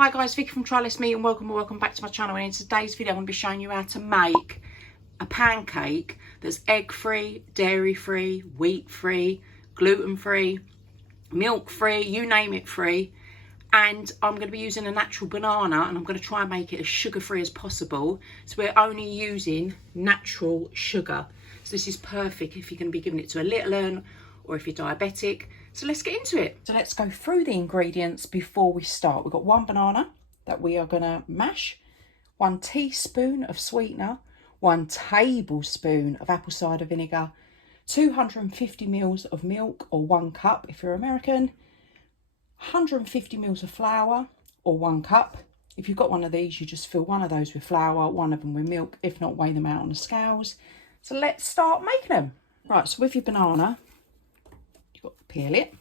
Hi guys, Vicky from Try Less Meat and welcome back to my channel. And in today's video I'm going to be showing you how to make a pancake that's egg free, dairy free, wheat free, gluten free, milk free, you name it free. And I'm going to be using a natural banana and I'm going to try and make it as sugar free as possible. So we're only using natural sugar. So this is perfect if you're going to be giving it to a little one or if you're diabetic. So let's get into it. So let's go through the ingredients before we start. We've got one banana that we are going to mash, 1 teaspoon of sweetener, 1 tablespoon of apple cider vinegar, 250 ml of milk or 1 cup if you're American, 150 ml of flour or 1 cup. If you've got one of these, you just fill one of those with flour, one of them with milk. If not, weigh them out on the scales. So let's start making them. Right, so with your banana, you've got to peel it,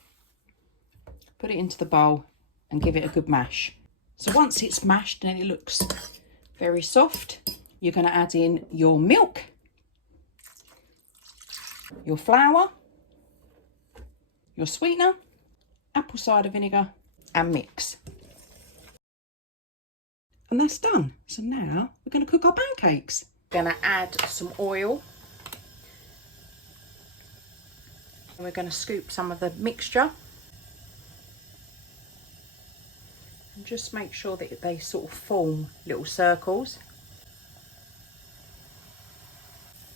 put it into the bowl and give it a good mash. So once it's mashed and it looks very soft, you're going to add in your milk, your flour, your sweetener, apple cider vinegar and mix. And that's done. So now we're going to cook our pancakes. We're going to add some oil. And we're going to scoop some of the mixture. And just make sure that they sort of form little circles.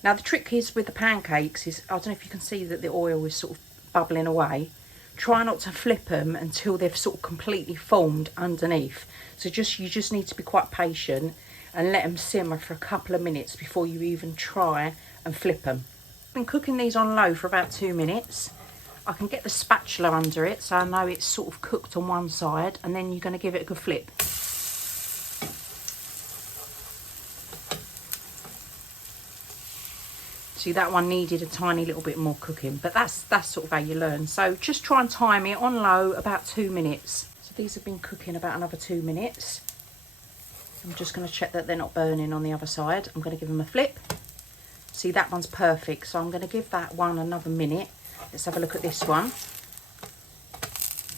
Now the trick is with the pancakes is, I don't know if you can see that the oil is sort of bubbling away. Try not to flip them until they've sort of completely formed underneath. So you just need to be quite patient and let them simmer for a couple of minutes before you even try and flip them. I've been cooking these on low for about 2 minutes. I can get the spatula under it so I know it's sort of cooked on one side, and then you're going to give it a good flip. See, that one needed a tiny little bit more cooking, but that's sort of how you learn. So just try and time it on low about 2 minutes. So these have been cooking about another 2 minutes. I'm just going to check that they're not burning on the other side. I'm going to give them a flip. See, that one's perfect, so I'm going to give that one another minute. Let's have a look at this one.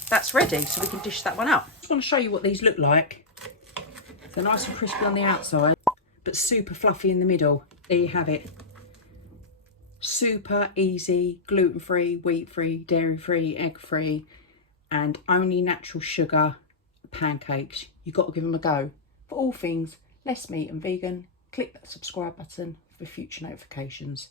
That's ready, so we can dish that one up. I just want to show you what these look like. They're nice and crispy on the outside, but super fluffy in the middle. There you have it. Super easy, gluten-free, wheat-free, dairy-free, egg-free, and only natural sugar pancakes. You've got to give them a go. For all things less meat and vegan, click that subscribe button for future notifications.